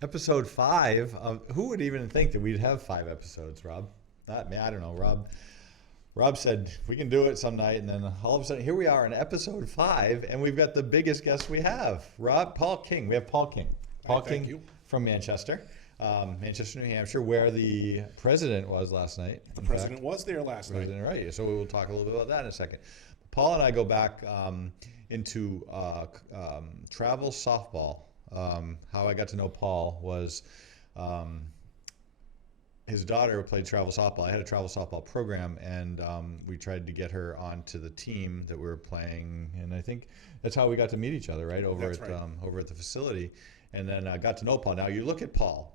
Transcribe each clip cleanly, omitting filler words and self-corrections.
Episode 5 of, who would even think that we'd have 5 episodes, Rob? Not me, I don't know. Rob said we can do it some night, and then all of a sudden here we are in episode 5, and we've got the biggest guest we have, Paul King. We have Paul King. Paul Thank King you. from Manchester, Manchester, New Hampshire, where the president was last night. The president was there last night. Right. So we will talk a little bit about that in a second. Paul and I go back into travel softball. How I got to know Paul was his daughter played travel softball. I had a travel softball program, and we tried to get her onto the team that we were playing. And I think that's how we got to meet each other, right? Over at the facility. And then I got to know Paul. Now you look at Paul.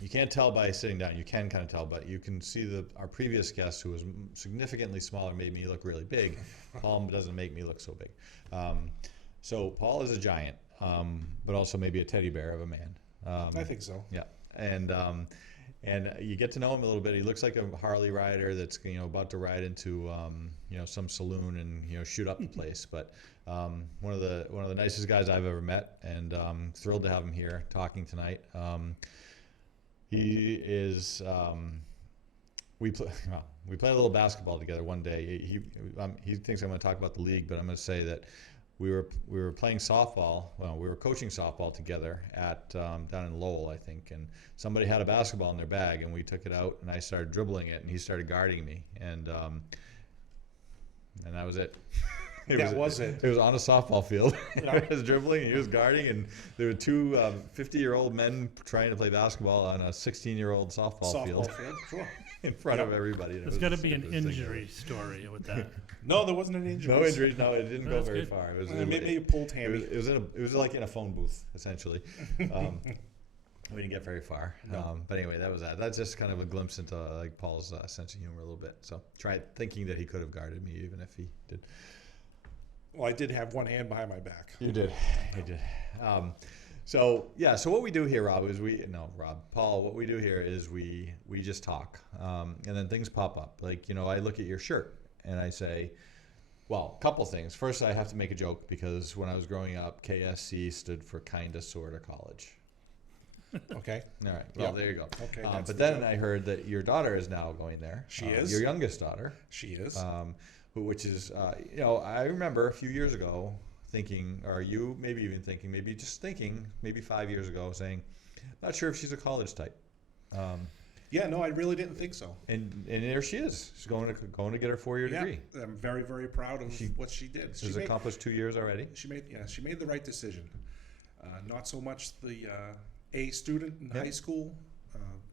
You can't tell by sitting down. You can kind of tell, but you can see our previous guest, who was significantly smaller, made me look really big. Paul doesn't make me look so big. So Paul is a giant, but also maybe a teddy bear of a man. I think so. Yeah, and you get to know him a little bit. He looks like a Harley rider that's about to ride into some saloon and shoot up the place. But one of the nicest guys I've ever met, and thrilled to have him here talking tonight. He is. We play a little basketball together one day. He thinks I'm going to talk about the league, but I'm going to say that we were playing softball. Well, we were coaching softball together at down in Lowell, I think. And somebody had a basketball in their bag, and we took it out, and I started dribbling it, and he started guarding me, and that was it. It was on a softball field. Yeah. I was dribbling, and he was guarding, and there were two 50-year-old men trying to play basketball on a 16-year-old softball field. Sure. In front of everybody. There's got to be an injury story with that. No, there wasn't an injury. No injuries. No, it didn't go very good. far. It was Maybe you pulled hammy. It was like in a phone booth, essentially. We didn't get very far. No. But anyway, that was that. That's just kind of a glimpse into Paul's sense of humor a little bit. So try thinking that he could have guarded me, even if he did. Well, I did have one hand behind my back. You did. You did. So what we do here, Rob, is Paul, what we do here is we just talk, and then things pop up. Like, I look at your shirt and I say, well, a couple things. First, I have to make a joke because when I was growing up, KSC stood for Kinda Sorta College. Okay. All right. Well, There you go. Okay. But then I heard that your daughter is now going there. She is. Your youngest daughter. She is. Which is, I remember a few years ago thinking, or you maybe even thinking, maybe 5 years ago, saying, not sure if she's a college type. No, I really didn't think so. And there she is. She's going to get her 4-year degree. I'm very, very proud of what she did. She's accomplished 2 years already. She made the right decision. Not so much the A student in high school.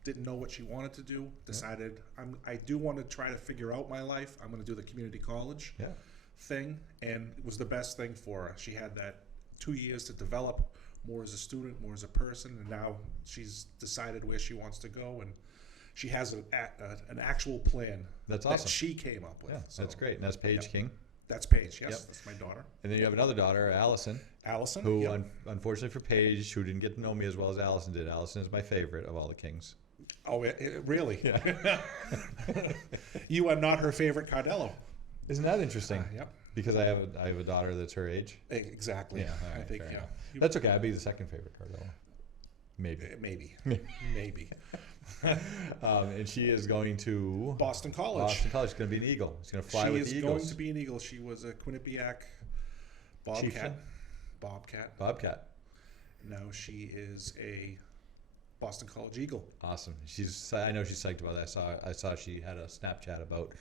Didn't know what she wanted to do. Decided I do want to try to figure out my life. I'm going to do the community college thing, and it was the best thing for her. She had that 2 years to develop more as a student, more as a person, and now she's decided where she wants to go, and she has an actual plan. That's awesome. That she came up with. Yeah, so, that's great. And that's Paige King. That's Paige. Yes, that's my daughter. And then you have another daughter, Allison. Allison, who unfortunately for Paige, who didn't get to know me as well as Allison did. Allison is my favorite of all the Kings. Oh, really? Yeah. You are not her favorite Cardello. Isn't that interesting? Yep. Because I have a daughter that's her age. Exactly. Yeah, I think enough. That's okay. I'd be the second favorite Cardello. Maybe. And she is going to Boston College. Boston College. She's going to be an Eagle. She's going to fly with the Eagles. She is going to be an Eagle. She was a Quinnipiac Bobcat. Now she is a Boston College Eagle. Awesome. I know she's psyched about that. I saw she had a Snapchat about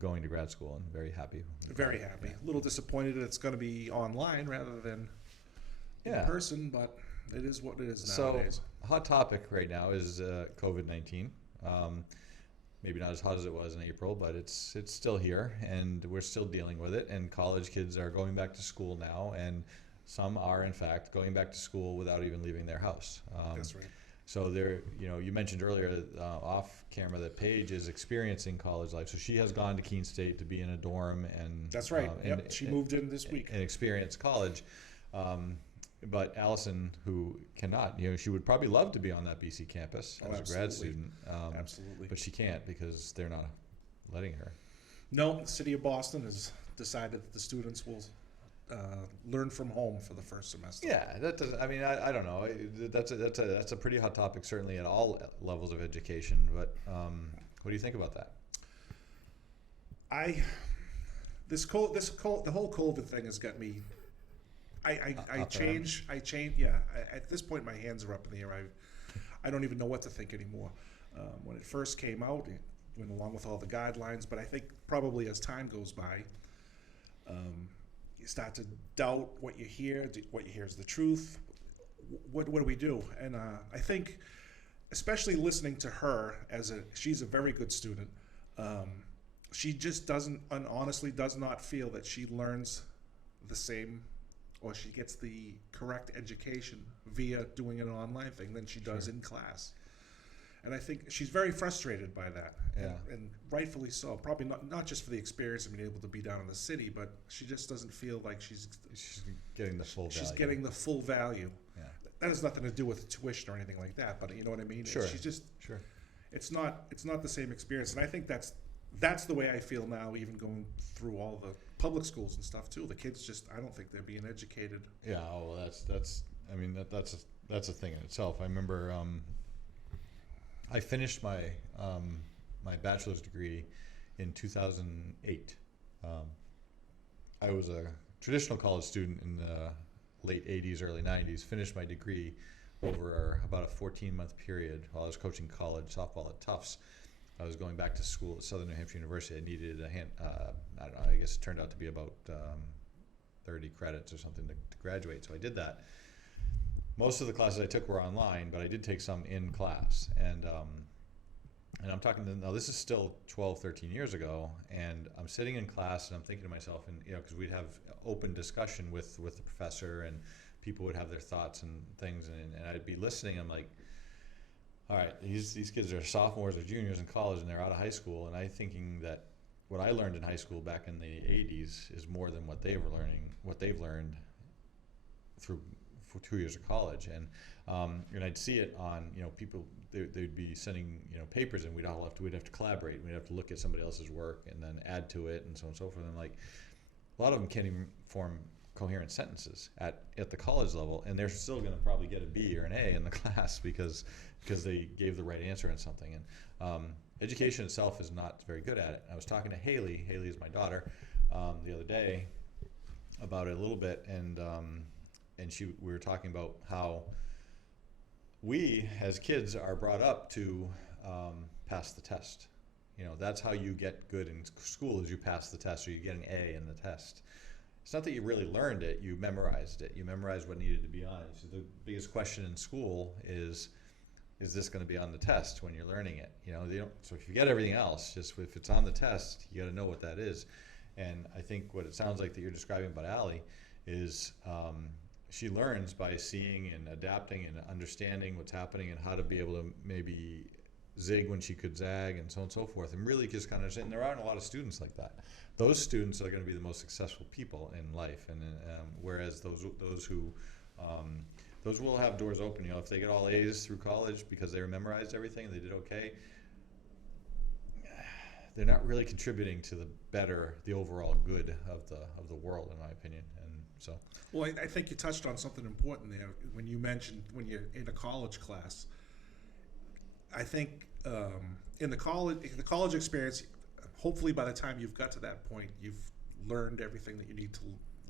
going to grad school, and very happy. Very happy. A little disappointed that it's going to be online rather than in person, but it is what it is nowadays. So, a hot topic right now is COVID-19. Maybe not as hot as it was in April, but it's still here, and we're still dealing with it. And college kids are going back to school now, and some are, in fact, going back to school without even leaving their house. That's right. So you mentioned earlier off camera that Paige is experiencing college life. So she has gone to Keene State to be in a dorm, and that's right. She moved in this week and experienced college. But Allison, who cannot, she would probably love to be on that BC campus as a grad student. Absolutely. But she can't because they're not letting her. No, the city of Boston has decided that the students will learn from home for the first semester. Yeah, that does. I mean, I don't know. That's a pretty hot topic, certainly at all levels of education. But what do you think about that? The whole COVID thing has got me. I change. Yeah. At this point, my hands are up in the air. I don't even know what to think anymore. When it first came out, it went along with all the guidelines. But I think probably as time goes by, you start to doubt what you hear. What you hear is the truth. What do we do? And I think, especially listening to her, she's a very good student. She just honestly does not feel that she learns the same, or she gets the correct education via doing an online thing than she does in class. And I think she's very frustrated by that, and rightfully so. Probably not just for the experience of being able to be down in the city, but she just doesn't feel like she's getting the full value. She's getting the full value. Yeah. That has nothing to do with tuition or anything like that, but you know what I mean? Sure. She's just, sure. It's not the same experience, and I think that's the way I feel now, even going through all the public schools and stuff too. The kids I don't think they're being educated. Yeah. Oh, well, I mean, that's a thing in itself. I remember I finished my my bachelor's degree in 2008. I was a traditional college student in the late 80s, early 90s. Finished my degree over about a 14-month period while I was coaching college softball at Tufts. I was going back to school at Southern New Hampshire University. I needed I don't know, I guess it turned out to be about 30 credits or something to graduate. So I did that. Most of the classes I took were online, but I did take some in class. And I'm talking now, this is still 12, 13 years ago, and I'm sitting in class and I'm thinking to myself, and because we'd have open discussion with the professor, and people would have their thoughts and things, and I'd be listening. I'm like, all right, these kids are sophomores or juniors in college, and they're out of high school, and I'm thinking that what I learned in high school back in the 80s is more than what they've learned through 2 years of college. And I'd see it on, people, they'd be sending, papers, and we'd have to collaborate. We'd have to look at somebody else's work and then add to it, and so on and so forth. And like, a lot of them can't even form coherent sentences at the college level, and they're still going to probably get a B or an A in the class because they gave the right answer on something. And education itself is not very good at it. I was talking to Haley is my daughter, the other day about it a little bit, and we were talking about how we as kids are brought up to pass the test. That's how you get good in school, is you pass the test, or you get an A in the test. It's not that you really learned it, you memorized it. You memorized what needed to be on it. So the biggest question in school is this going to be on the test when you're learning it? So if you get everything else, just if it's on the test, you got to know what that is. And I think what it sounds like that you're describing about Allie is she learns by seeing and adapting and understanding what's happening and how to be able to maybe zig when she could zag, and so on and so forth, and really just kind of understand. There aren't a lot of students like that. Those students are going to be the most successful people in life, and whereas those who those will have doors open. If they get all A's through college because they memorized everything, they did okay, they're not really contributing to the overall good of the world, in my opinion. And so, well, I think you touched on something important there when you mentioned when you're in a college class. I think in the college experience, hopefully by the time you've got to that point, you've learned everything that you need to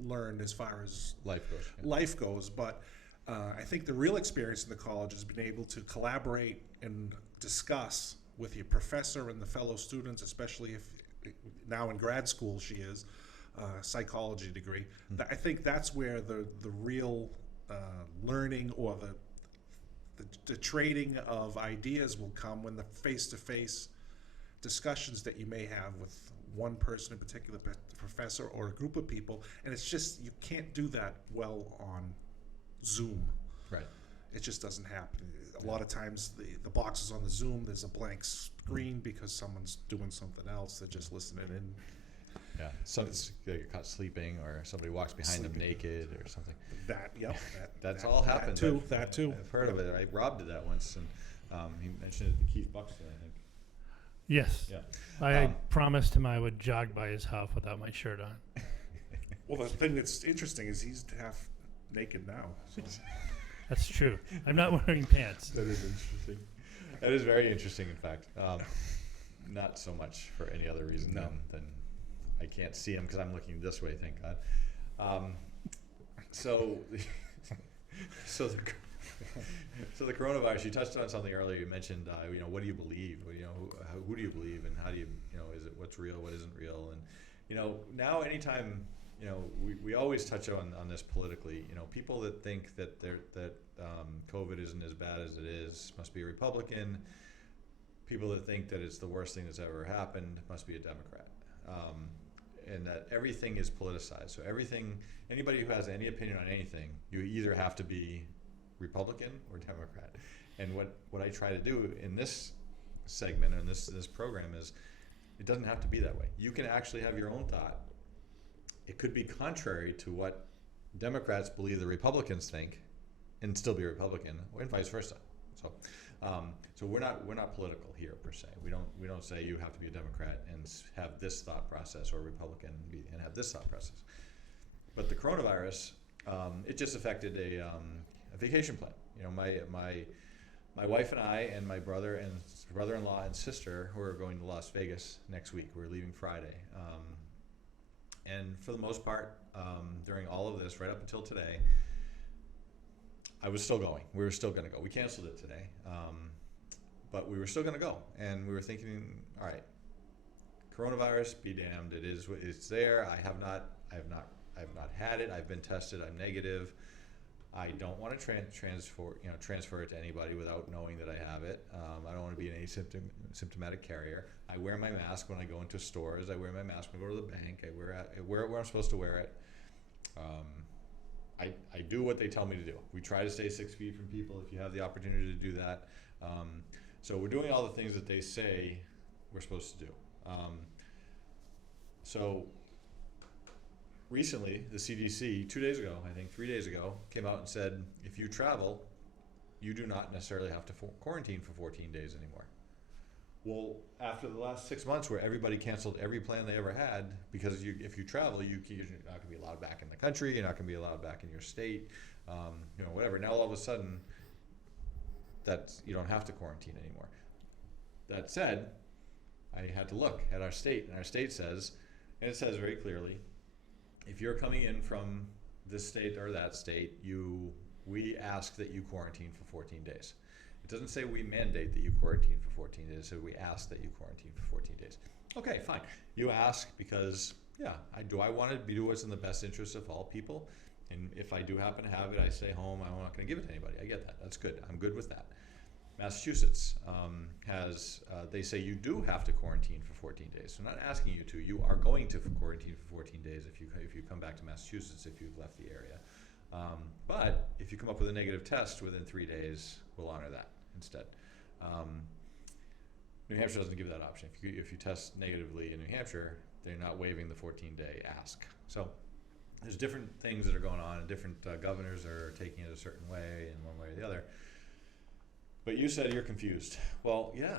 learn as far as life goes. But I think the real experience in the college is being able to collaborate and discuss with your professor and the fellow students, especially if now in grad school she is psychology degree. I think that's where the real learning or the trading of ideas will come, when the face-to-face discussions that you may have with one person in particular, the professor or a group of people, and it's just, you can't do that well on Zoom. Right. It just doesn't happen. A lot of times the boxes on the Zoom, there's a blank screen because someone's doing something else. They're just listening in. Yeah, they get caught sleeping, or somebody walks behind them naked or something. That's all happened. That too. I've heard of it. Rob did that once, and he mentioned it to Keith Buxton, I think. Yes. Yeah. I promised him I would jog by his house without my shirt on. Well, the thing that's interesting is he's half naked now. So. That's true. I'm not wearing pants. That is interesting. That is very interesting, in fact. Not so much for any other reason than I can't see him because I'm looking this way, thank God. So the coronavirus, you touched on something earlier. You mentioned, what do you believe? Who do you believe, and how do you, is it what's real, what isn't real? And, now anytime, we always touch on this politically. People that think that COVID isn't as bad as it is must be a Republican. People that think that it's the worst thing that's ever happened must be a Democrat. And that everything is politicized. So anybody who has any opinion on anything, you either have to be Republican or Democrat. And what I try to do in this segment and this program is, it doesn't have to be that way. You can actually have your own thought. It could be contrary to what Democrats believe the Republicans think, and still be Republican, and vice versa. So we're not political here per se. We don't say you have to be a Democrat and have this thought process, or a Republican and have this thought process. But the coronavirus, it just affected a vacation plan. My wife and I and my brother-in-law and sister, who are going to Las Vegas next week. We're leaving Friday. And for the most part, during all of this, right up until today, I was still going. We were still going to go. We canceled it today, but we were still going to go. And we were thinking, all right, coronavirus, be damned. It's there. I have not had it. I've been tested. I'm negative. I don't want to transfer it to anybody without knowing that I have it. I don't want to be an asymptomatic carrier. I wear my mask when I go into stores. I wear my mask when I go to the bank. I wear it where I'm supposed to wear it. I do what they tell me to do. We try to stay 6 feet from people if you have the opportunity to do that. So we're doing all the things that they say we're supposed to do. So recently, the CDC, 2 days ago, I think 3 days ago, came out and said, if you travel, you do not necessarily have to quarantine for 14 days anymore. Well, after the last 6 months where everybody canceled every plan they ever had, because if you travel, you're not going to be allowed back in the country, you're not going to be allowed back in your state, whatever. Now all of a sudden, you don't have to quarantine anymore. That said, I had to look at our state, and our state says, and it says very clearly, if you're coming in from this state or that state, we ask that you quarantine for 14 days. It doesn't say we mandate that you quarantine for 14 days, so we ask that you quarantine for 14 days. Okay, fine. You ask because, I want to do what's in the best interest of all people. And if I do happen to have it, I stay home. I'm not going to give it to anybody. I get that. That's good. I'm good with that. Massachusetts they say you do have to quarantine for 14 days. So I'm not asking you to. You are going to quarantine for 14 days if you come back to Massachusetts, if you've left the area. But if you come up with a negative test within 3 days, we'll honor that instead. New Hampshire doesn't give that option. If you test negatively in New Hampshire, they're not waiving the 14-day ask. So there's different things that are going on, and different governors are taking it a certain way in one way or the other. But you said you're confused. Well, yeah,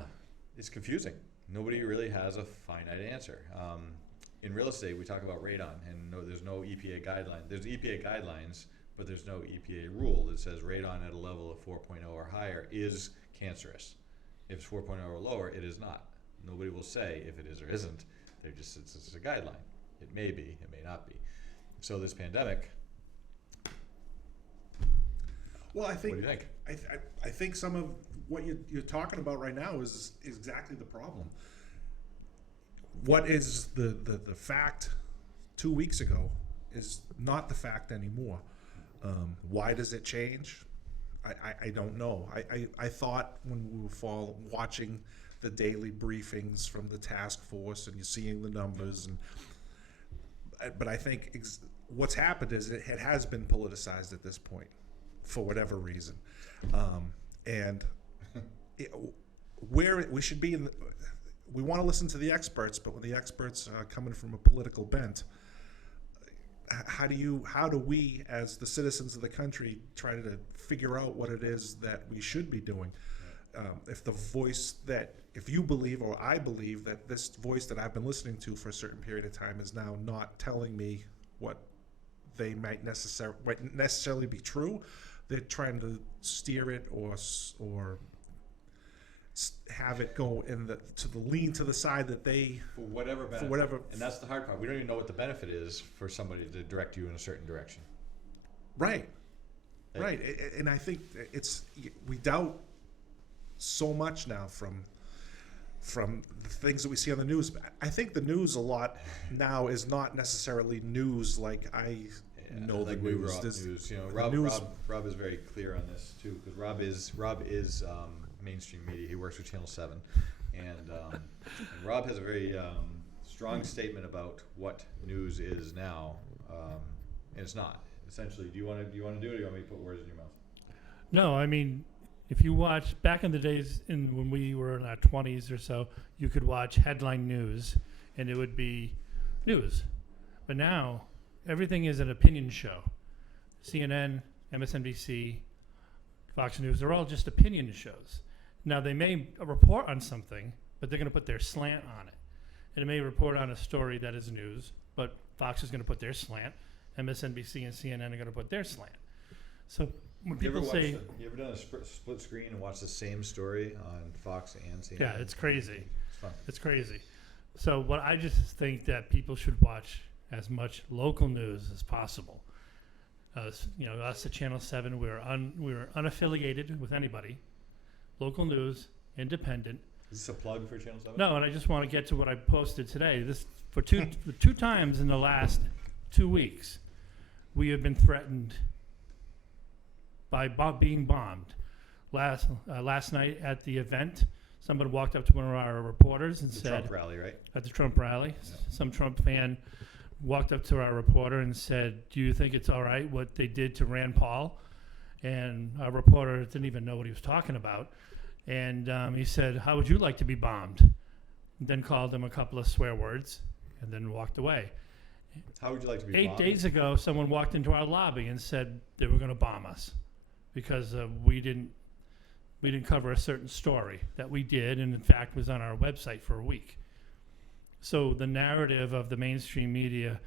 it's confusing. Nobody really has a finite answer. In real estate, we talk about radon, and there's no EPA guideline. There's EPA guidelines, but there's no EPA rule that says radon at a level of 4.0 or higher is cancerous. If it's 4.0 or lower, it is not. Nobody will say if it is or isn't. It's a guideline. It may be, it may not be. So this pandemic. Well, I think. What do you think? I think some of what you're talking about right now is exactly the problem. What is the fact 2 weeks ago is not the fact anymore. Why does it change? I don't know. I thought when we were watching the daily briefings from the task force and you're seeing the numbers, but I think what's happened is it has been politicized at this point for whatever reason. Where we should be we want to listen to the experts, but when the experts are coming from a political bent, how do we as the citizens of the country try to figure out what it is that we should be doing? If you believe, or I believe, that this voice that I've been listening to for a certain period of time is now not telling me what they might necessarily be true. They're trying to steer it or have it go lean to the side that they For whatever benefit. And that's the hard part. We don't even know what the benefit is for somebody to direct you in a certain direction. Right. Right. And I think we doubt so much now from the things that we see on the news. I think the news a lot now is not necessarily news like I know like the news. news. You know, Rob is very clear on this too, because Rob is mainstream media. He works for Channel 7, and Rob has a very strong statement about what news is now, and it's not. Essentially, do you want to do it, or do you want me to put words in your mouth? No, I mean, if you watch back in the days when we were in our 20s or so, you could watch headline news, and it would be news. But now, everything is an opinion show. CNN, MSNBC, Fox News, they're all just opinion shows. Now, they may report on something, but they're going to put their slant on it. And it may report on a story that is news, but Fox is going to put their slant. MSNBC and CNN are going to put their slant. So when people say... You ever done a split screen and watch the same story on Fox and CNN? Yeah, it's crazy. It's fun. It's crazy. So what I just think that people should watch as much local news as possible. Us at Channel 7, we're unaffiliated with anybody. Local news, independent. Is this a plug for Channel 7? No, and I just want to get to what I posted today. This for two times in the last 2 weeks, we have been threatened by being bombed. Last night at the event, somebody walked up to one of our reporters and said... Trump rally, right? At the Trump rally. Yeah. Some Trump fan walked up to our reporter and said, do you think it's all right what they did to Rand Paul? And our reporter didn't even know what he was talking about. And he said, how would you like to be bombed? And then called him a couple of swear words and then walked away. How would you like to be bombed? 8 days ago, someone walked into our lobby and said they were going to bomb us because we didn't cover a certain story that we did, and in fact was on our website for a week. So the narrative of the mainstream media,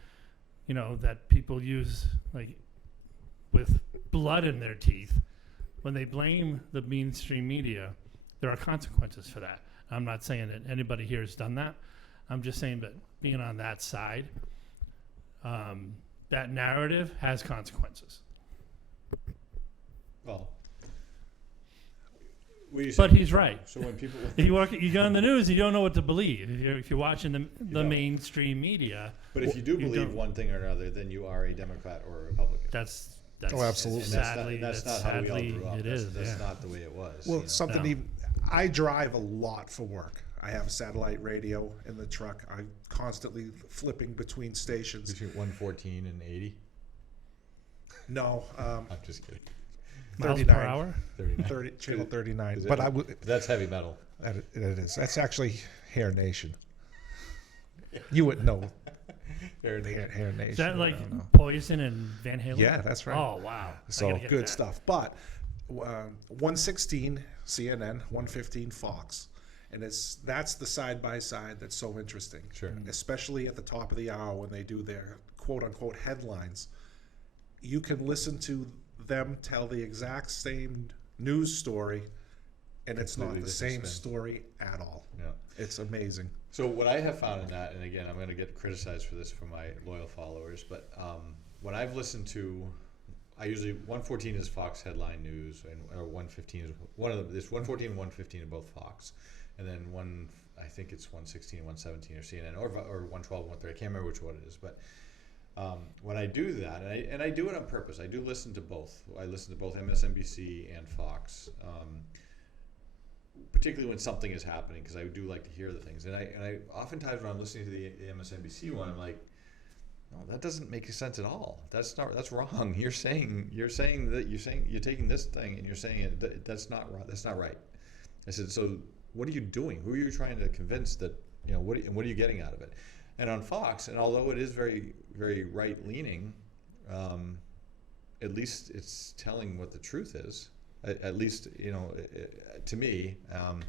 that people use like with blood in their teeth, when they blame the mainstream media, there are consequences for that. I'm not saying that anybody here has done that. I'm just saying that being on that side, that narrative has consequences. Well, but he's right. So when people you go on the news, you don't know what to believe. If you're watching the mainstream media. But if you do believe one thing or another, then you are a Democrat or a Republican. That's absolutely. Sadly, that's not how we all grew up. That's yeah. not the way it was. Well, I drive a lot for work. I have a satellite radio in the truck. I'm constantly flipping between stations. Between 114 and 80? No. I'm just kidding. Miles per hour? 39. Channel 39. But that's heavy metal. It is. That's actually Hair Nation. You wouldn't know. Hair Nation. Is that like Poison and Van Halen? Yeah, that's right. Oh, wow. So good stuff. But 116 CNN, 115 Fox. And that's the side-by-side that's so interesting. Sure. Especially at the top of the hour when they do their quote-unquote headlines. You can listen to them tell the exact same news story, and it's not the same story at all. Yeah. It's amazing. So what I have found in that, and again, I'm going to get criticized for this from my loyal followers, but when I've listened to, I usually 114 is Fox headline news, or 115 is one of them. This 114 and 115 are both Fox, and then I think it's 116 and 117 or CNN, or 112 and 130. I can't remember which one it is, but when I do that, and I do it on purpose, I do listen to both. I listen to both MSNBC and Fox, particularly when something is happening, because I do like to hear the things. And I oftentimes when I'm listening to the MSNBC one, I'm like, no, that doesn't make sense at all. That's wrong. You're taking this thing and you're saying it. That's not right. That's not right. I said, so what are you doing? Who are you trying to convince that, what are you getting out of it? And on Fox, and although it is very, very right-leaning, at least it's telling what the truth is. At least, to me. I'm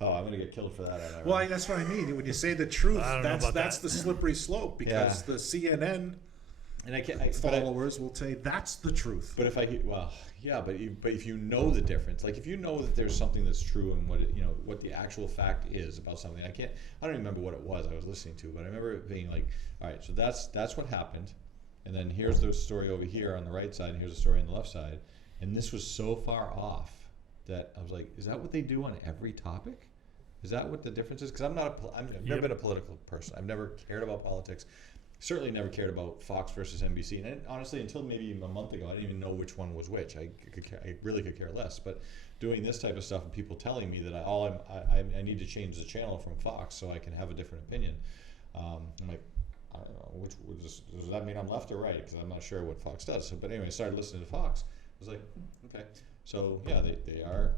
going to get killed for that. Well, that's what I mean. When you say the truth, that's the slippery slope, because the CNN And I can't. Followers will say that's the truth. But if if you know the difference, like if you know that there's something that's true and what the actual fact is about something, I don't remember what it was I was listening to, but I remember it being like, all right, so that's what happened, and then here's the story over here on the right side, and here's the story on the left side, and this was so far off that I was like, is that what they do on every topic? Is that what the difference is? Because I've never been a political person. I've never cared about politics. Certainly never cared about Fox versus NBC, and honestly, until maybe a month ago, I didn't even know which one was which. I really could care less. But doing this type of stuff and people telling me that I need to change the channel from Fox so I can have a different opinion, I'm like, I don't know, does that mean I'm left or right? Because I'm not sure what Fox does. So, but anyway, I started listening to Fox. I was like, okay, so yeah, they are,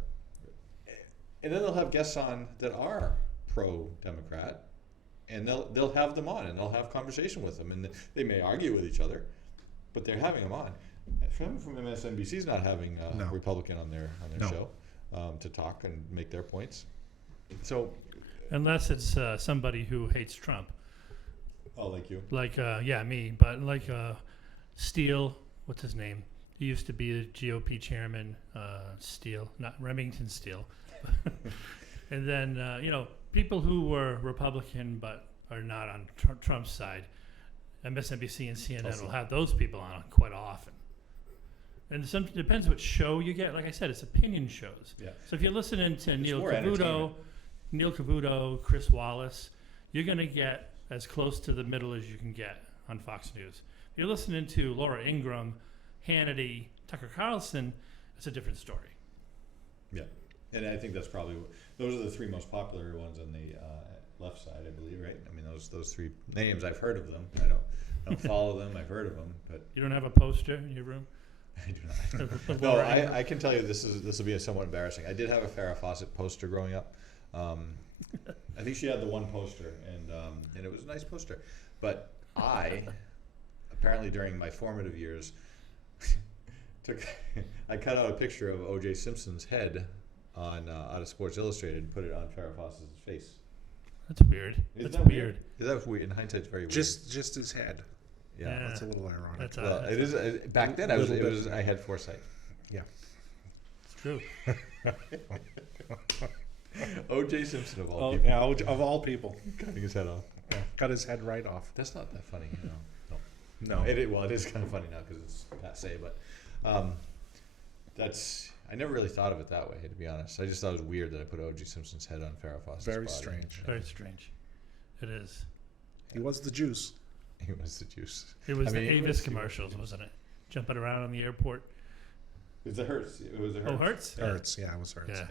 and then they'll have guests on that are pro-Democrat. And they'll have them on, and they'll have conversation with them, and they may argue with each other, but they're having them on. From MSNBC's not having a Republican on their show to talk and make their points. So, unless it's somebody who hates Trump. Oh, like you? Like me, but like Steele, what's his name? He used to be the GOP chairman. Steele, not Remington Steele. And then people who were Republican but are not on Trump's side, MSNBC and CNN will have those people on quite often. And it depends what show you get. Like I said, it's opinion shows. Yeah. So if you're listening to Neil Cavuto, Chris Wallace, you're going to get as close to the middle as you can get on Fox News. If you're listening to Laura Ingraham, Hannity, Tucker Carlson, it's a different story. Yeah. And I think that's probably those are the three most popular ones on the left side, I believe, right? I mean, those three names, I've heard of them. I don't follow them. I've heard of them, but you don't have a poster in your room. I do not. No, I can tell you this will be somewhat embarrassing. I did have a Farrah Fawcett poster growing up. I think she had the one poster, and it was a nice poster. But I apparently during my formative years I cut out a picture of O.J. Simpson's head on out of Sports Illustrated and put it on Farrah Fawcett's face. That's weird. That's weird. Is that weird? In hindsight, it's very weird. Just his head. Yeah, that's a little ironic. It is. Back then, I had foresight. Yeah, it's true. O.J. Simpson of all people. Yeah, of all people, cutting his head off. Yeah, cut his head right off. That's not that funny, No. It is kind of funny now because it's passé, but I never really thought of it that way, to be honest. I just thought it was weird that I put O.J. Simpson's head on Farrah Fawcett's Very body. strange. Very strange. It is. He was the juice. He was the juice. It was the Avis commercials, wasn't it? Jumping around on the airport. It was the Hertz. Oh, Hertz? Hertz, yeah, it was Hertz. Yeah.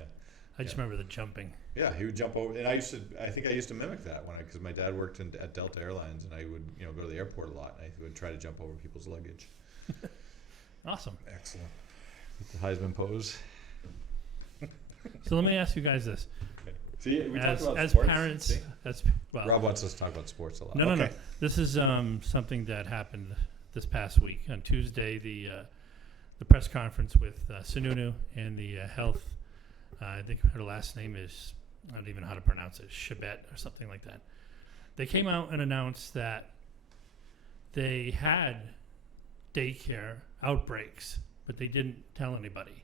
I just remember the jumping. Yeah, he would jump over, and I think I used to mimic that because my dad worked at Delta Airlines, and I would go to the airport a lot, and I would try to jump over people's luggage. Awesome. Excellent. The Heisman pose. So let me ask you guys this. Okay. See, we talked about as sports. parents, Rob wants us to talk about sports a lot. No. This is something that happened this past week. On Tuesday, the press conference with Sununu and the health. I think her last name is, I don't even know how to pronounce it, Chabet or something like that. They came out and announced that they had daycare outbreaks, but they didn't tell anybody.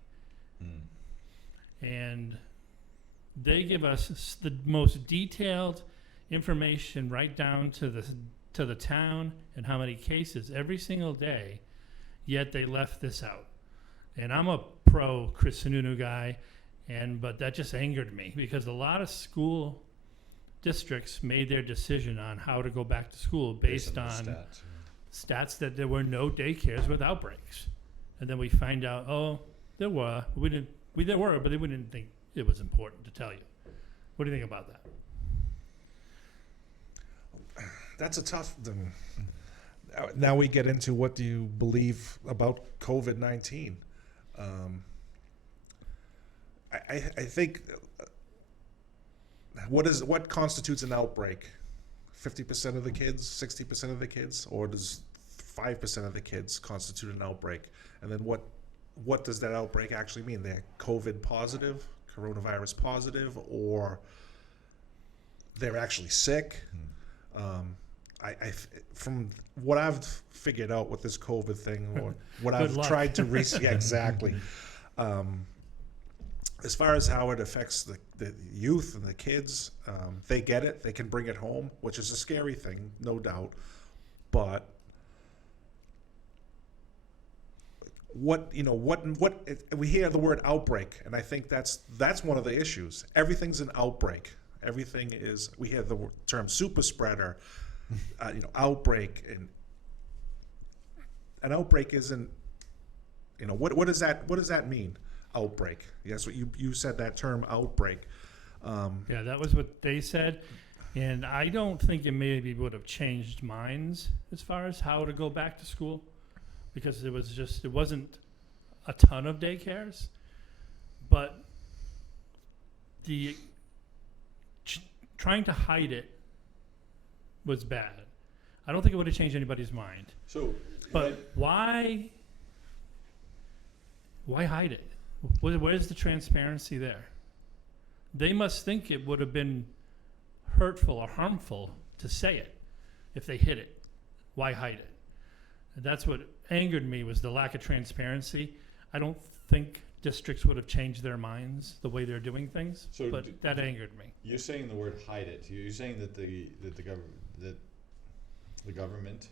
And they give us the most detailed information right down to the town and how many cases every single day, yet they left this out. And I'm a pro Chris Sununu guy, but that just angered me because a lot of school districts made their decision on how to go back to school based on stats that there were no daycares with outbreaks. And then we find out, there were. There were, but we didn't think it was important to tell you. What do you think about that? That's a tough thing. Now we get into what do you believe about COVID-19. I think what constitutes an outbreak? 50% of the kids, 60% of the kids, or does 5% of the kids constitute an outbreak? And then what does that outbreak actually mean? They're COVID positive, coronavirus positive, or they're actually sick? from what I've figured out with this COVID thing, or what Good I've luck. tried to reach, yeah, exactly. As far as how it affects the youth and the kids, they get it. They can bring it home, which is a scary thing, no doubt. But we hear the word outbreak, and I think that's one of the issues. Everything's an outbreak. Everything is. We hear the term super spreader, outbreak, and an outbreak isn't. What does that mean? Outbreak. Yes, what you said, that term outbreak. Yeah, that was what they said. And I don't think it maybe would have changed minds as far as how to go back to school, because it wasn't a ton of daycares, but trying to hide it was bad. I don't think it would have changed anybody's mind. So, But why hide it? Where's the transparency there? They must think it would have been hurtful or harmful to say it if they hid it. Why hide it? And that's what angered me, was the lack of transparency. I don't think districts would have changed their minds the way they're doing things, So but that angered me. you're saying the word hide it. You're saying that the government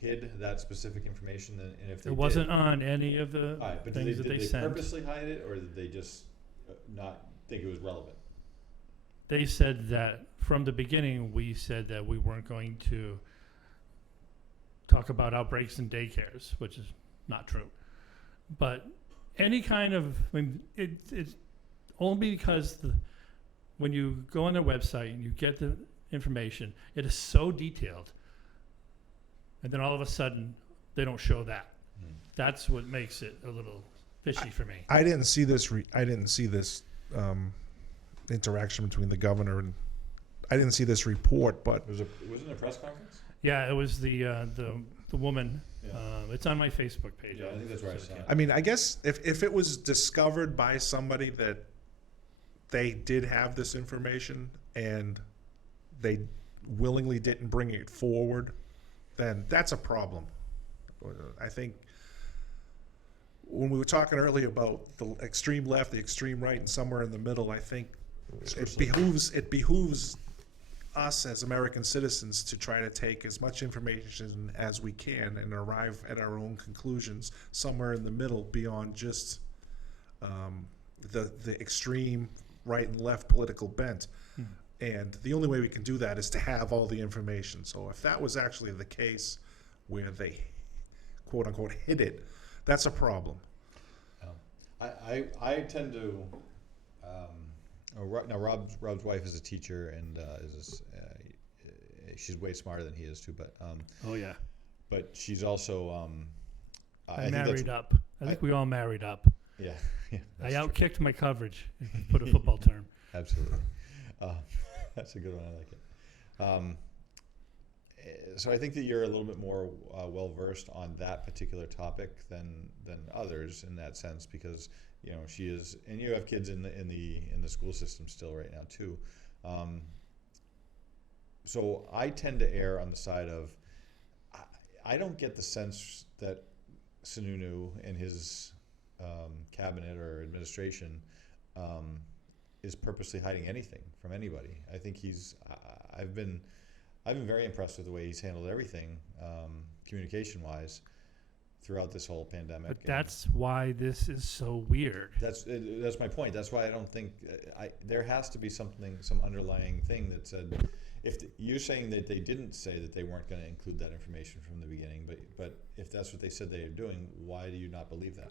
hid that specific information, and if they It wasn't on any of the all right, but things did that they they sent. purposely hide it, or did they just not think it was relevant? They said that from the beginning, we said that we weren't going to talk about outbreaks in daycares, which is not true. But any kind of, it's only because when you go on their website and you get the information, it is so detailed. And then all of a sudden, they don't show that. That's what makes it a little fishy for me. I didn't see this. I didn't see this interaction between the governor and. I didn't see this report, but Was it a press conference? Yeah, it was the woman. Yeah. It's on my Facebook page. Yeah, I think that's where I saw it. I mean, I guess if it was discovered by somebody that they did have this information and they willingly didn't bring it forward, then that's a problem. I think when we were talking earlier about the extreme left, the extreme right, and somewhere in the middle, I think it behooves us as American citizens to try to take as much information as we can and arrive at our own conclusions somewhere in the middle, beyond just the extreme right and left political bent. And the only way we can do that is to have all the information. So if that was actually the case where they, quote unquote, hid it, that's a problem. I tend to. Now, Rob's wife is a teacher, and she's way smarter than he is too. But Oh yeah. but she's also. I think married that's- up. I think we all married up. Yeah, I that's true. outkicked my coverage, if you put a football term. Absolutely. That's a good one. I like it. So I think that you're a little bit more well versed on that particular topic than others in that sense, because she is, and you have kids in the school system still right now too. So I tend to err on the side of I don't get the sense that Sununu and his cabinet or administration is purposely hiding anything from anybody. I think I've been very impressed with the way he's handled everything, communication-wise, throughout this whole pandemic. But that's why this is so weird. That's my point. That's why I don't think there has to be some underlying thing that said, you're saying that they didn't say that they weren't going to include that information from the beginning, but if that's what they said they were doing, why do you not believe that?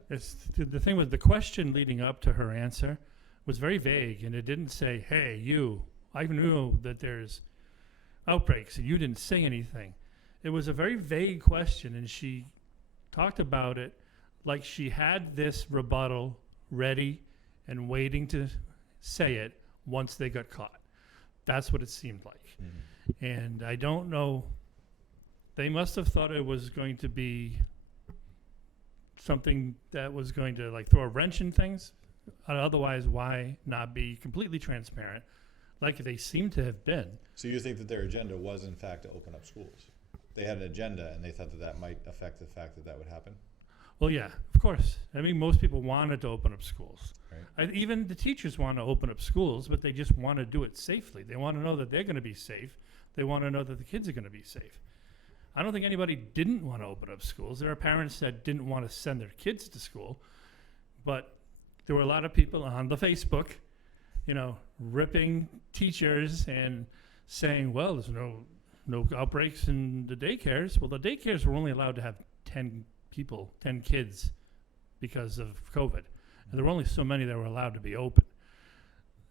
The thing was, the question leading up to her answer was very vague, and it didn't say, "Hey, you, I knew that there's outbreaks, and you didn't say anything." It was a very vague question, and she talked about it like she had this rebuttal ready and waiting to say it once they got caught. That's what it seemed like. Mm-hmm. And I don't know, they must have thought it was going to be something that was going to like throw a wrench in things. Otherwise, why not be completely transparent? like they seem to have been. So you think that their agenda was in fact to open up schools? They had an agenda and they thought that that might affect the fact that that would happen? Well, yeah, of course. I mean, most people wanted to open up schools. Right. Even the teachers want to open up schools, but they just want to do it safely. They want to know that they're going to be safe. They want to know that the kids are going to be safe. I don't think anybody didn't want to open up schools. There are parents that didn't want to send their kids to school, but there were a lot of people on the Facebook, you know, ripping teachers and saying, well, there's no outbreaks in the daycares. Well, the daycares were only allowed to have 10 kids because of COVID. And there were only so many that were allowed to be open.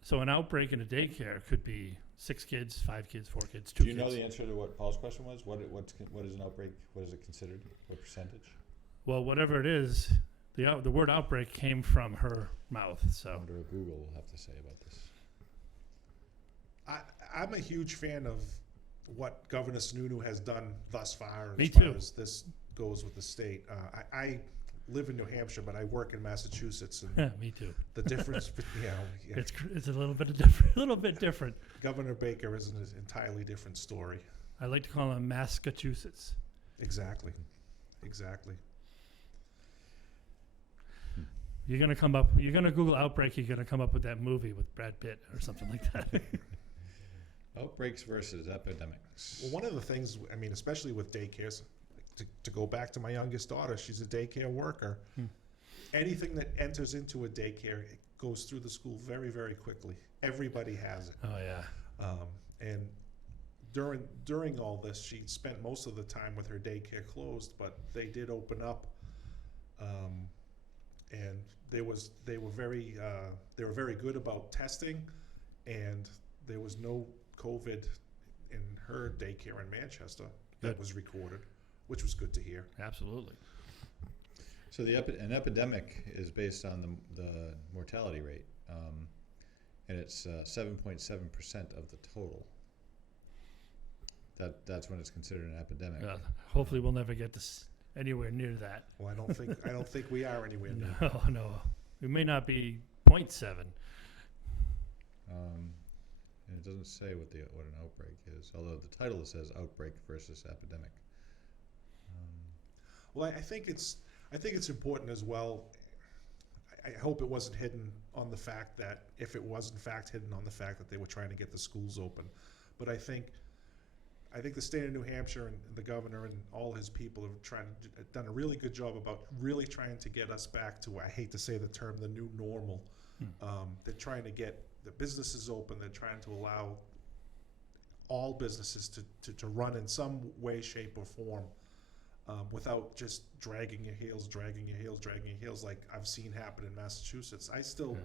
So an outbreak in a daycare could be 6 kids, 5 kids, 4 kids, 2 Do you kids. know the answer to what Paul's question was? What is an outbreak? What is it considered? What percentage? Well, whatever it is, the word outbreak came from her mouth. I So wonder what Google will have to say about this. I'm a huge fan of what Governor Sununu has done thus far. Me as far too. as this goes with the state. I live in New Hampshire, but I work in Massachusetts, and yeah, me too. the difference, yeah, It's a little bit different. A little bit different. Governor Baker is an entirely different story. I like to call them Massachusetts. Exactly, exactly. You're gonna Google outbreak. You're gonna come up with that movie with Brad Pitt or something like that. Outbreaks versus epidemics. Well, one of the things, I mean, especially with daycares, to go back to my youngest daughter, she's a daycare worker. Anything that enters into a daycare, it goes through the school very, very quickly. Everybody has it. Oh yeah. And during all this, she spent most of the time with her daycare closed, but they did open up, and they were very good about testing, and there was no COVID in her daycare in Manchester that Good. was recorded, which was good to hear. Absolutely. So an epidemic is based on the mortality rate, and it's 7.7% of the total. That's when it's considered an epidemic. Hopefully, we'll never get this anywhere near that. Well, I don't think we are anywhere near. No. We may not be 0.7. And it doesn't say what an outbreak is, although the title says outbreak versus epidemic. Well, I think it's important as well. I hope it wasn't hidden on the fact that, if it was in fact hidden on the fact that they were trying to get the schools open. But I think the state of New Hampshire and the governor and all his people have done a really good job about really trying to get us back to, I hate to say the term, the new normal. They're trying to get the businesses open. They're trying to allow all businesses to run in some way, shape, or form, without just dragging your heels like I've seen happen in Massachusetts. I still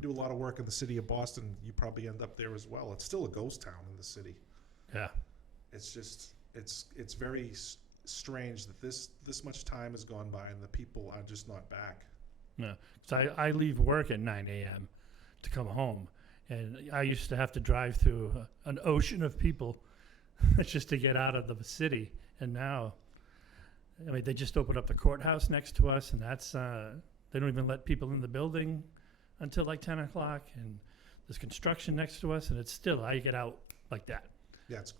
do a lot of work in the city of Boston. You probably end up there as well. It's still a ghost town in the city. Yeah. It's just, it's very strange that this much time has gone by and the people are just not back. No. So I leave work at 9 a.m. to come home, and I used to have to drive through an ocean of people just to get out of the city. And now, I mean, they just opened up the courthouse next to us, and that's they don't even let people in the building until like 10 o'clock. And there's construction next to us, and it's still, I get out like that. Yeah, it's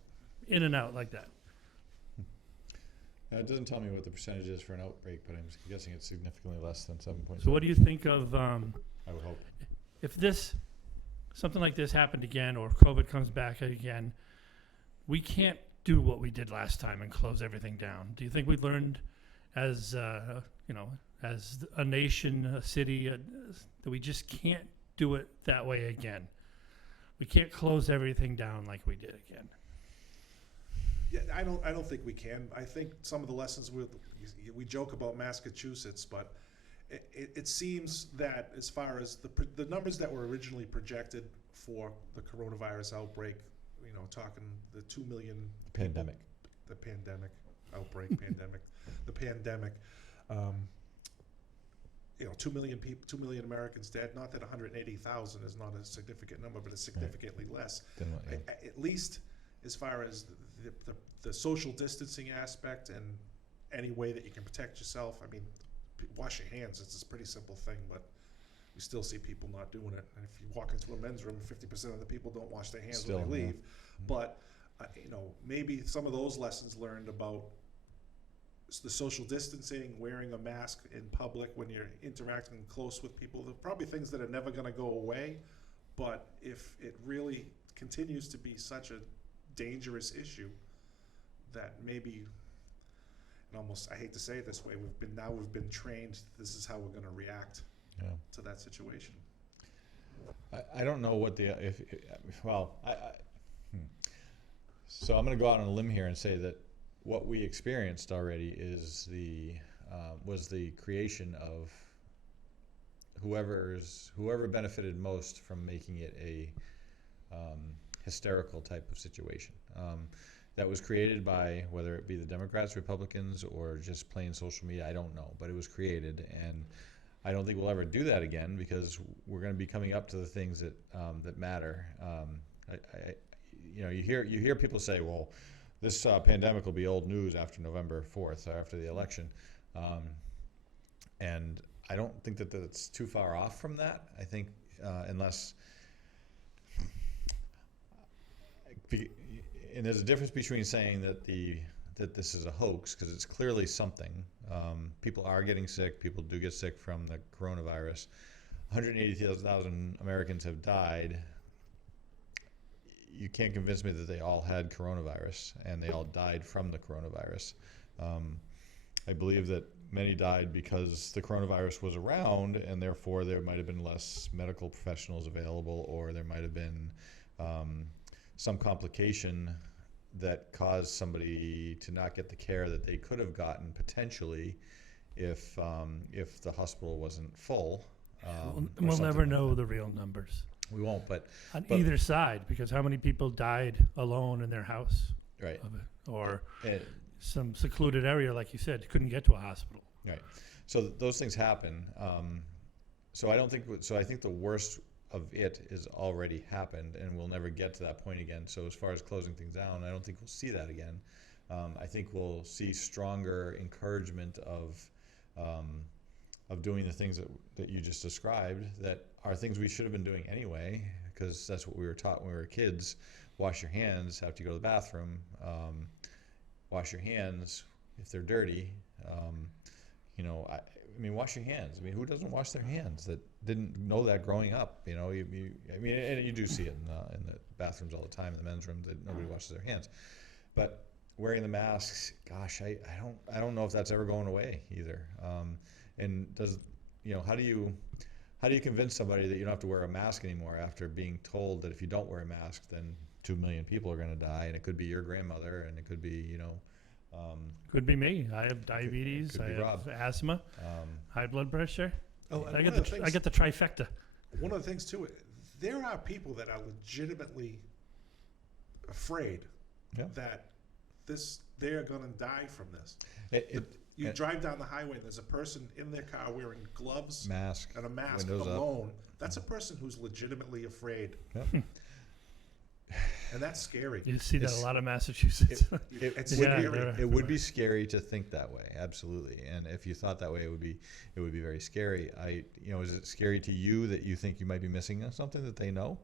In and out like that. Now, it doesn't tell me what the percentage is for an outbreak, but I'm guessing it's significantly less than 7.7. So what do you think of I would hope. if something like this happened again, or COVID comes back again? We can't do what we did last time and close everything down. Do you think we learned as as a nation, a city, that we just can't do it that way again? We can't close everything down like we did again. Yeah, I don't think we can. I think some of the lessons we joke about Massachusetts, but it seems that as far as the numbers that were originally projected for the coronavirus outbreak, talking the 2 million Pandemic. the pandemic outbreak, the pandemic. 2 million people, 2 million Americans dead. Not that 180,000 is not a significant number, but it's significantly less. At least as far as the social distancing aspect and any way that you can protect yourself. I mean, wash your hands. It's a pretty simple thing, but we still see people not doing it. And if you walk into a men's room, 50% of the people don't wash their hands Still, when they yeah. leave. But maybe some of those lessons learned about the social distancing, wearing a mask in public when you're interacting close with people, they're probably things that are never going to go away. But if it really continues to be such a dangerous issue, that maybe, and almost, I hate to say it this way, we've been trained, this is how we're going to react to that situation. I don't know what so I'm going to go out on a limb here and say that what we experienced already is was the creation of whoever benefited most from making it a hysterical type of situation. That was created by, whether it be the Democrats, Republicans, or just plain social media, I don't know, but it was created, and I don't think we'll ever do that again, because we're going to be coming up to the things that that matter. You hear people say, well, this pandemic will be old news after November 4th, after the election, and I don't think that that's too far off from that. I think unless, and there's a difference between saying that this is a hoax, because it's clearly something. People are getting sick. People do get sick from the coronavirus. 180,000 Americans have died. You can't convince me that they all had coronavirus and they all died from the coronavirus. I believe that many died because the coronavirus was around, and therefore there might have been less medical professionals available, or there might have been some complication that caused somebody to not get the care that they could have gotten potentially if the hospital wasn't full. We'll never know the real numbers. We won't, but on either side, because how many people died alone in their house, right, of it, or some secluded area, like you said, couldn't get to a hospital. Right. So those things happen. So I don't think. So I think the worst of it is already happened, and we'll never get to that point again. So as far as closing things down, I don't think we'll see that again. I think we'll see stronger encouragement of doing the things that you just described, that are things we should have been doing anyway, because that's what we were taught when we were kids. Wash your hands after you go to the bathroom. Wash your hands if they're dirty. I mean, wash your hands. I mean, who doesn't wash their hands that didn't know that growing up? I mean, and you do see it in the bathrooms all the time, in the men's room, that nobody washes their hands. But wearing the masks, gosh, I don't know if that's ever going away either. And how do you convince somebody that you don't have to wear a mask anymore after being told that if you don't wear a mask, then 2 million people are going to die, and it could be your grandmother, and it could be could be me. I have diabetes. I have asthma, high blood pressure. I get the trifecta. One of the things too, there are people that are legitimately afraid that they're going to die from this. You drive down the highway and there's a person in their car wearing gloves, and a mask alone. That's a person who's legitimately afraid. Yep. And that's scary. You see that a lot in Massachusetts. It would be scary to think that way, absolutely. And if you thought that way, it would be very scary. Is it scary to you that you think you might be missing something that they know?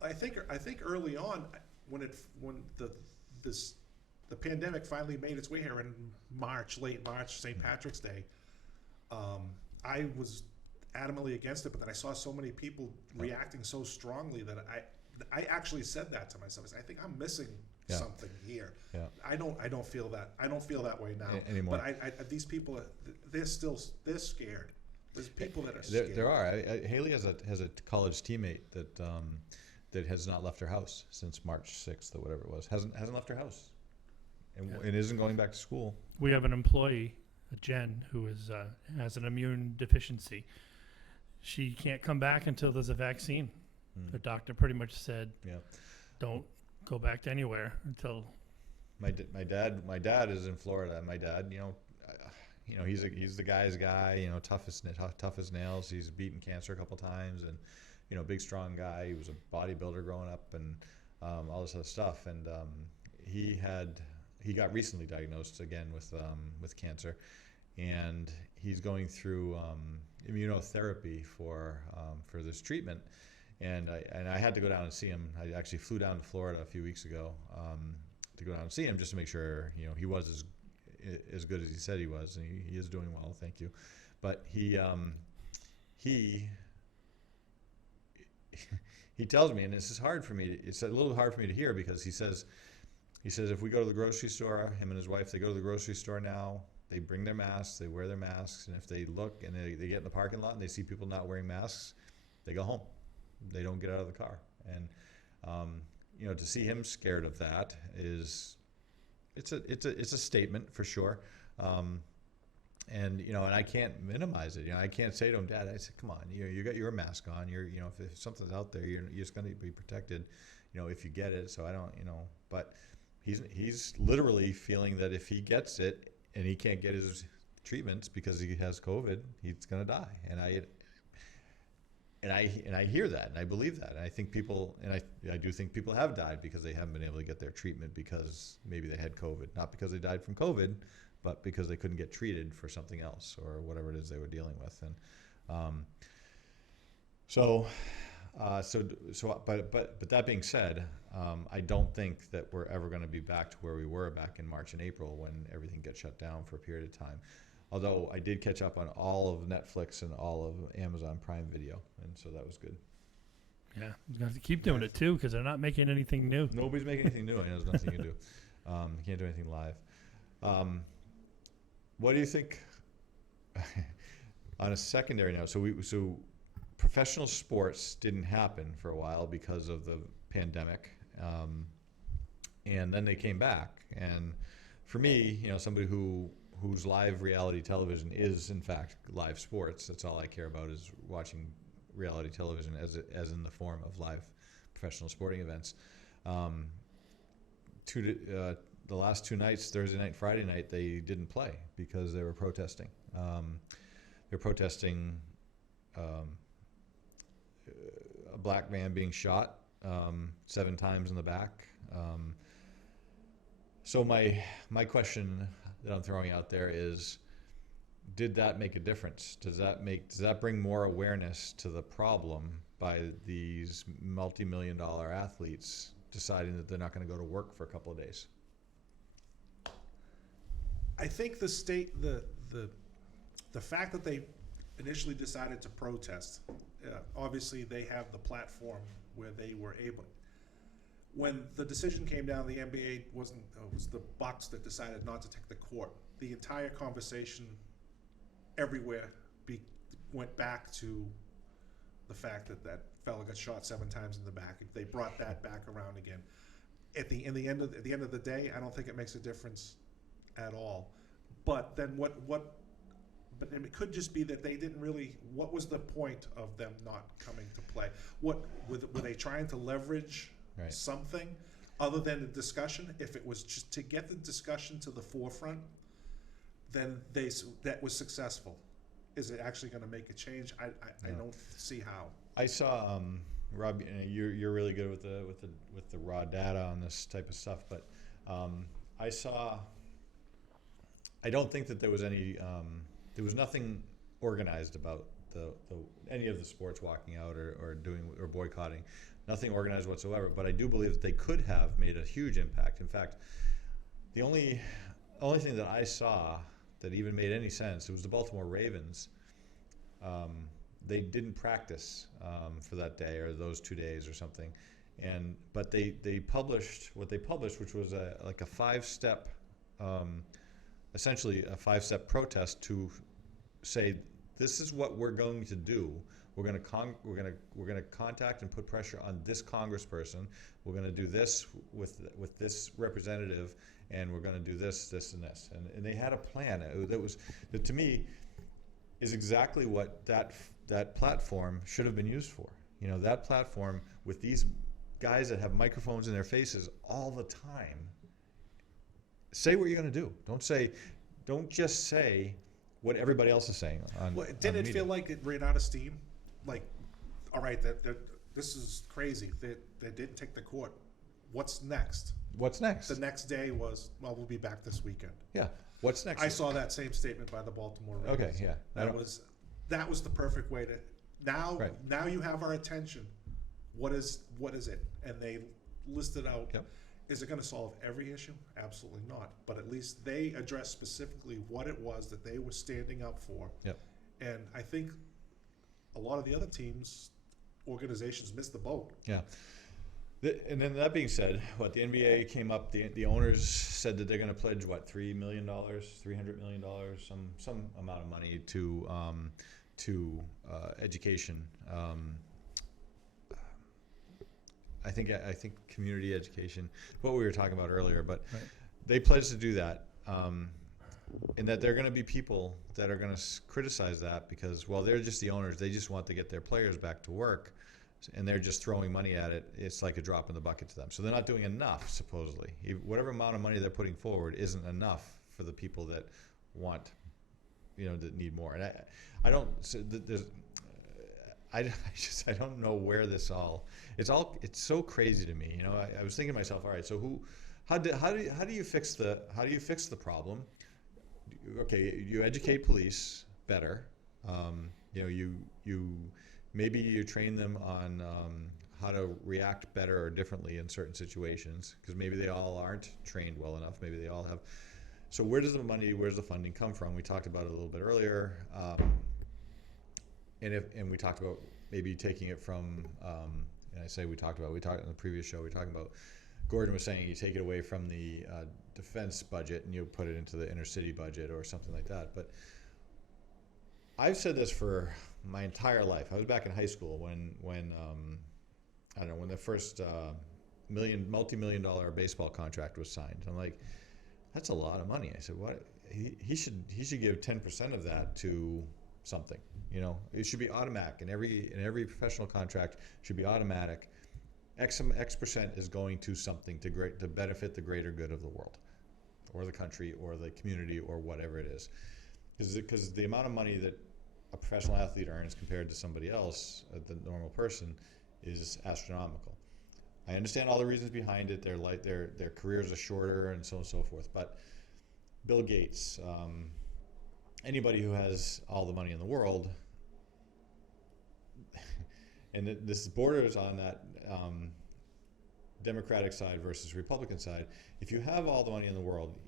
I think early on, when the pandemic finally made its way here in late March, St. Patrick's Day, I was adamantly against it, but then I saw so many people reacting so strongly that I actually said that to myself. I think I'm missing something here. Yeah. I don't feel that. I don't feel that way now anymore. But these people, they're scared. There's people that are scared. There are. Haley has a college teammate that has not left her house since March 6th or whatever it was. Hasn't left her house, and isn't going back to school. We have an employee, Jen, who has an immune deficiency. She can't come back until there's a vaccine. The doctor pretty much said, don't go back to anywhere until. My dad is in Florida. My dad, he's the guy's guy. Tough as nails. He's beaten cancer a couple times, and big strong guy. He was a bodybuilder growing up, and all this other stuff. And he got recently diagnosed again with cancer, and he's going through immunotherapy for this treatment, and I had to go down and see him. I actually flew down to Florida a few weeks ago to go down and see him just to make sure he was as good as he said he was, and he is doing well, thank you. But he tells me, and this is hard for me. It's a little hard for me to hear because he says if we go to the grocery store, him and his wife, they go to the grocery store now. They bring their masks, they wear their masks, and if they look and they get in the parking lot and they see people not wearing masks, they go home. They don't get out of the car. And to see him scared of that it's a statement for sure. And I can't minimize it. I can't say to him, Dad, I said, come on, you got your mask on. If something's out there, you're just going to be protected, if you get it. So I don't, but he's literally feeling that if he gets it and he can't get his treatments because he has COVID, he's going to die. And I hear that, and I believe that. And I think I do think people have died because they haven't been able to get their treatment because maybe they had COVID, not because they died from COVID, but because they couldn't get treated for something else or whatever it is they were dealing with. And but that being said, I don't think that we're ever going to be back to where we were back in March and April when everything gets shut down for a period of time. Although I did catch up on all of Netflix and all of Amazon Prime Video, and so that was good. Yeah, you have to keep doing it too because they're not making anything new. Nobody's making anything new. There's nothing you can do. You can't do anything live. What do you think? On a secondary note, so professional sports didn't happen for a while because of the pandemic, and then they came back. And for me, somebody whose live reality television is in fact live sports. That's all I care about is watching reality television as in the form of live professional sporting events. The last two nights, Thursday night, Friday night, they didn't play because they were protesting. They're protesting a black man being shot 7 times in the back. So my question that I'm throwing out there is, did that make a difference? Does that bring more awareness to the problem by these multi-million-dollar athletes deciding that they're not going to go to work for a couple of days? I think the fact that they initially decided to protest, obviously they have the platform where they were able. When the decision came down, the NBA it was the Bucks that decided not to take the court. The entire conversation everywhere went back to the fact that that fella got shot 7 times in the back. They brought that back around again. At the end of the day, I don't think it makes a difference at all. But then but it could just be that they didn't really. What was the point of them not coming to play? What were they trying to leverage? Right. Something other than the discussion? If it was just to get the discussion to the forefront, then that was successful. Is it actually going to make a change? I don't see how. I saw Rob. You're really good with the raw data on this type of stuff, but I don't think that there was any. There was nothing organized about any of the sports walking out or boycotting. Nothing organized whatsoever, but I do believe that they could have made a huge impact. In fact, the only thing that I saw that even made any sense, it was the Baltimore Ravens. They didn't practice for that day or those 2 days or something, but they published what they published, which was like a 5-step, essentially a 5-step protest to say, this is what we're going to do. We're going to contact and put pressure on this congressperson. We're going to do this with this representative, and we're going to do this, and this. And they had a plan that to me is exactly what that platform should have been used for. That platform with these guys that have microphones in their faces all the time. Say what you're going to do. Don't just say what everybody else is saying. Didn't it feel like it ran out of steam? Like, all right, this is crazy. They didn't take the court. What's next? What's next? The next day was, well, we'll be back this weekend. Yeah. What's next? I saw that same statement by the Baltimore Ravens. Okay, yeah. That was that was the perfect way to, now, Right. now you have our attention. What is it? And they listed out. Yep. Is it gonna solve every issue? Absolutely not. But at least they addressed specifically what it was that they were standing up for. Yep. And I think a lot of the other teams, organizations missed the boat. Yeah. And then that being said, the NBA came up, the owners said that they're going to pledge, $3 million, $300 million, some amount of money to education. I think community education, what we were talking about earlier, but Right. they pledged to do that. And that there are going to be people that are going to criticize that because, well, they're just the owners. They just want to get their players back to work, and they're just throwing money at it. It's like a drop in the bucket to them. So they're not doing enough, supposedly. Whatever amount of money they're putting forward isn't enough for the people that want, that need more. And I don't. So there's. I don't know where this it's so crazy to me. I was thinking to myself, all right, so how do you fix the problem? Okay, you educate police better. Maybe you train them on how to react better or differently in certain situations, because maybe they all aren't trained well enough. Maybe they all have. So where's the funding come from? We talked about it a little bit earlier, and we talked about maybe taking it from. And I say we talked in the previous show. We talked about. Gordon was saying you take it away from the defense budget and you put it into the inner city budget or something like that. But I've said this for my entire life. I was back in high school when I don't know, when the first multi-million-dollar baseball contract was signed. I'm like, that's a lot of money. I said, what? He should give 10% of that to something. It should be automatic. In every professional contract should be automatic. X percent is going to something to benefit the greater good of the world, or the country, or the community, or whatever it is. Because the amount of money that a professional athlete earns compared to somebody else, the normal person, is astronomical. I understand all the reasons behind it. Their careers are shorter and so on and so forth. But Bill Gates, anybody who has all the money in the world, and this borders on that Democratic side versus Republican side. If you have all the money in the world,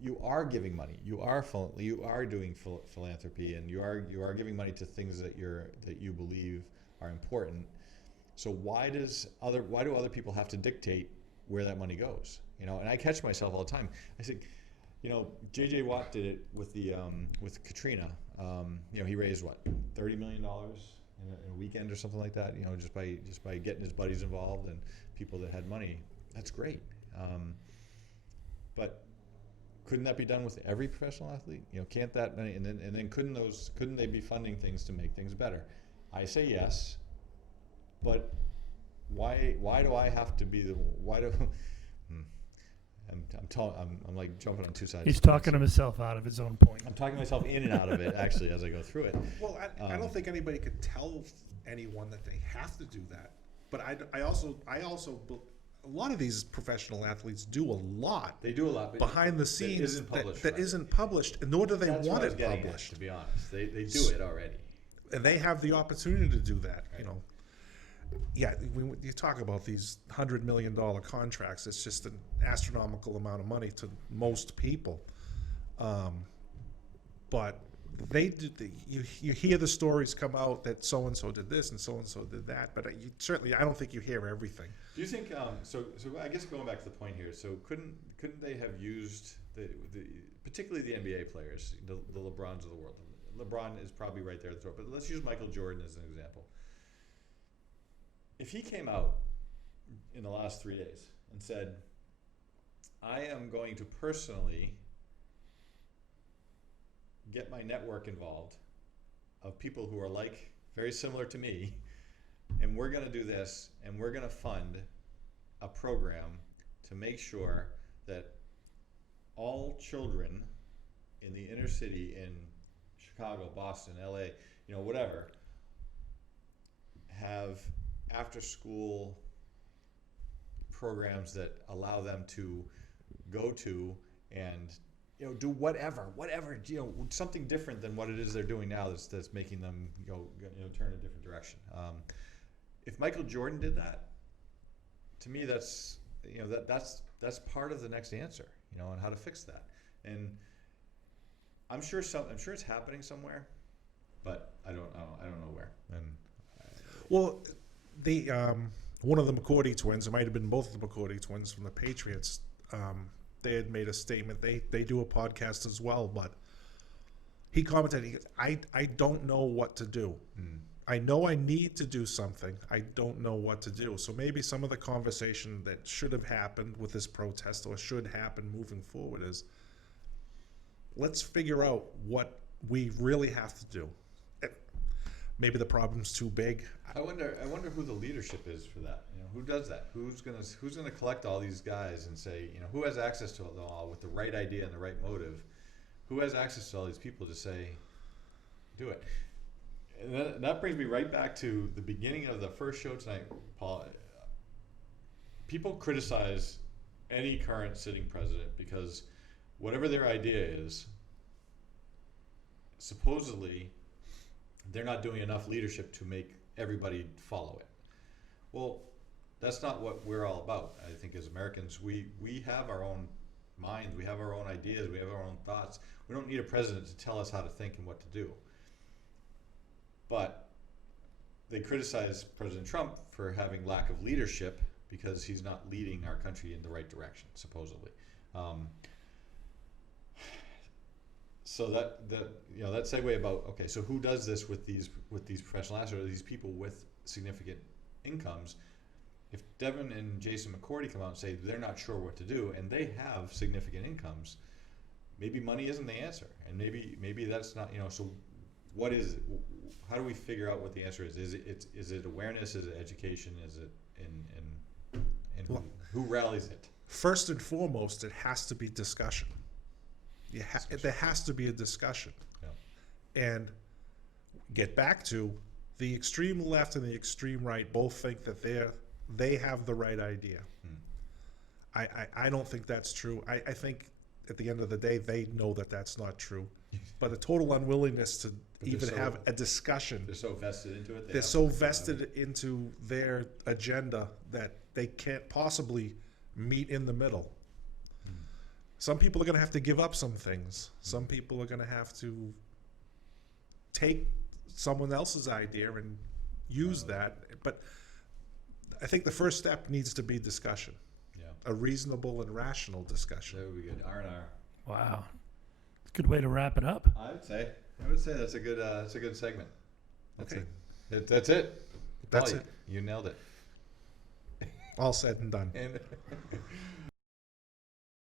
you are giving money. You are doing philanthropy, and you are giving money to things that you believe are important. So why do other people have to dictate where that money goes? And I catch myself all the time. I think, J.J. Watt did it with Katrina. He raised $30 million in a weekend or something like that. Just by getting his buddies involved and people that had money. That's great. But couldn't that be done with every professional athlete? Can't that money, and then couldn't they be funding things to make things better? I say yes, but why do I have to be I'm like jumping on two sides. He's talking himself out of his own point. I'm talking myself in and out of it actually as I go through it. Well, I don't think anybody could tell anyone that they have to do that. But I also a lot of these professional athletes do a lot. They do a lot behind the scenes that right? isn't published, nor do they That's want what I was it getting published. at, to be honest, they do it already, and they have the opportunity to do that. Right. Yeah, when you talk about these $100 million contracts, it's just an astronomical amount of money to most people. But they do. You hear the stories come out that so and so did this and so did that, but I don't think you hear everything. Do you think so I guess going back to the point here, so couldn't they have used the particularly the NBA players, the LeBrons of the world? LeBron is probably right there at the top, but let's use Michael Jordan as an example. If he came out in the last 3 days and said, I am going to personally get my network involved of people who are very similar to me, and we're going to do this, and we're going to fund a program to make sure that all children in the inner city in Chicago, Boston, LA, whatever, have after school programs that allow them to go to and do whatever, something different than what it is they're doing now. That's making them turn a different direction. If Michael Jordan did that, to me, that's part of the next answer, on how to fix that. And I'm sure it's happening somewhere, but I don't know where. And well, the one of the McCourty twins, it might have been both of the McCourty twins from the Patriots. They had made a statement. They do a podcast as well, but he commented, he goes, I don't know what to do. I know I need to do something. I don't know what to do. So maybe some of the conversation that should have happened with this protest or should happen moving forward is, let's figure out what we really have to do. Maybe the problem's too big. I wonder who the leadership is for that. Who does that? Who's gonna collect all these guys and say, who has access to it all with the right idea and the right motive? Who has access to all these people to say, do it? And that brings me right back to the beginning of the first show tonight, Paul. People criticize any current sitting president because whatever their idea is, supposedly they're not doing enough leadership to make everybody follow it. Well, that's not what we're all about. I think as Americans, we have our own minds, we have our own ideas, we have our own thoughts. We don't need a president to tell us how to think and what to do. But they criticize President Trump for having lack of leadership because he's not leading our country in the right direction, supposedly. So that segue about, okay, so who does this with these professional athletes or these people with significant incomes? If Devin and Jason McCourty come out and say they're not sure what to do and they have significant incomes, maybe money isn't the answer, and maybe that's not, so what is it? How do we figure out what the answer is? Is it awareness? Is it education? Is it in who rallies it? First and foremost, it has to be discussion. There has to be a discussion. Yeah. And get back to the extreme left and the extreme right both think that they have the right idea. I don't think that's true. I think at the end of the day, they know that that's not true. But a total unwillingness to even have a discussion. They're so vested into it. They're so vested into their agenda that they can't possibly meet in the middle. Some people are going to have to give up some things. Some people are going to have to take someone else's idea and use that. But I think the first step needs to be discussion. Yeah. A reasonable and rational discussion. That would be good. R&R. Wow. It's a good way to wrap it up. I would say that's a good segment. That's okay. That's it. That's it. You nailed it. All said and done.